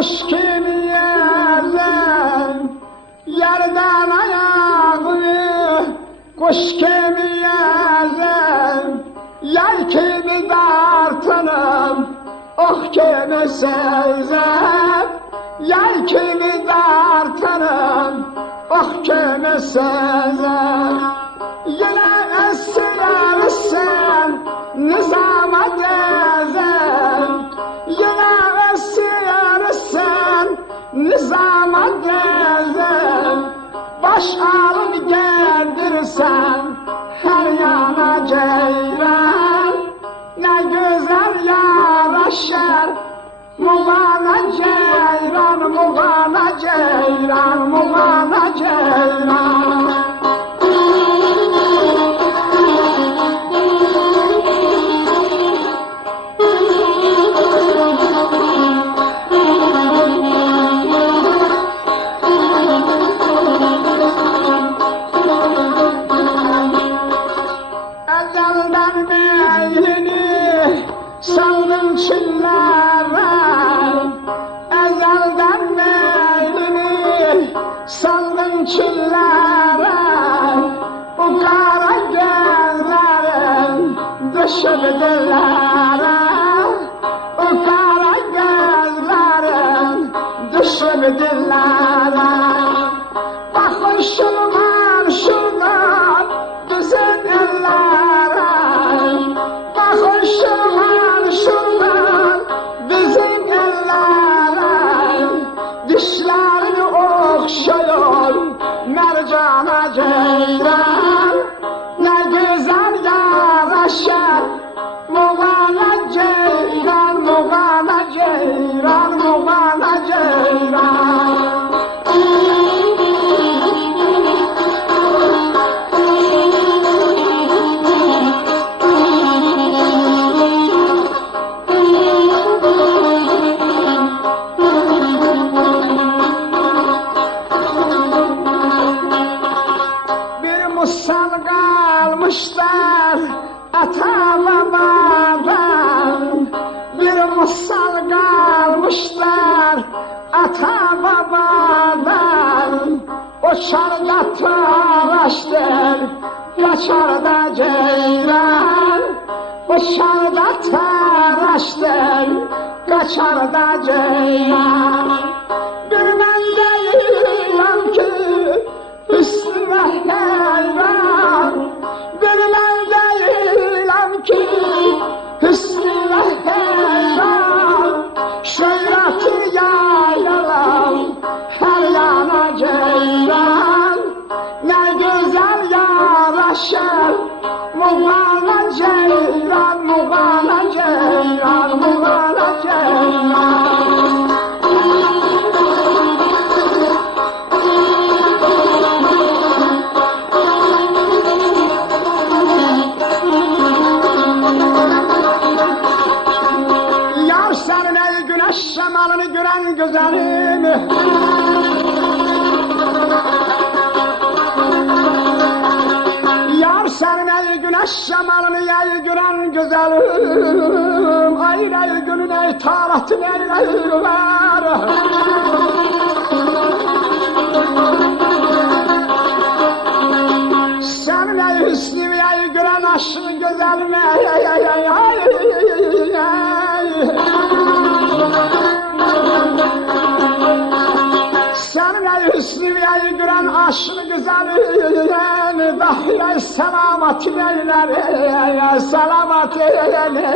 kuş kimi yerden, yerden ayağı, kuş kimi yerden, yer kimi dartınım, oh kimi sezer, yer kimi dartınım, oh kimi sezer. Yine esirsen nizama dezen, yine esirsen nizama dezen, baş alıp geldirsen her yana ceyran, ne güzel yaraşır Muğana ceyran, Muğana ceyran, Muğana ceyran. Ezelden meylini saldım çillere, ezelden meylini saldım çillere, o kara gözlerin düşüp dillere, o kara gözlerin düşüp dillere. Bakın şuradan şuradan güzel ellere, bakın şuradan şuradan bizim ellere, dişlerini okşuyor mercana ceyran, ne güzel yaraşır Muğana ceyran, Muğana ceyran, Muğana ceyran. Mussal kalmışlar ata babadan, bir mussal kalmışlar ata babadan. O çarda taraştır, kaçar da ceylan, o çarda taraştır, kaçar da ceylan. Bir ben değilim ki hüsnü ve heyran, bir ben değilim ki hüsnü ve heyran, şöhreti yayalım her yana ceylan, ne güzel yaraşır Muğana ceyran, Muğana ceyran, Muğana ceyran. Yar senin ey güneş şemalını gören güzelim, yar senin ey güneş şemalını ey gören güzelim, ay ey günün ey taratın eyler. Senin ey hüsnü ey gören aşkı güzelim ey ey ey ey ey. Senin ey hüsnü ey gören aşkı güzelim, dahi ey selamat eyler, selamat eyler.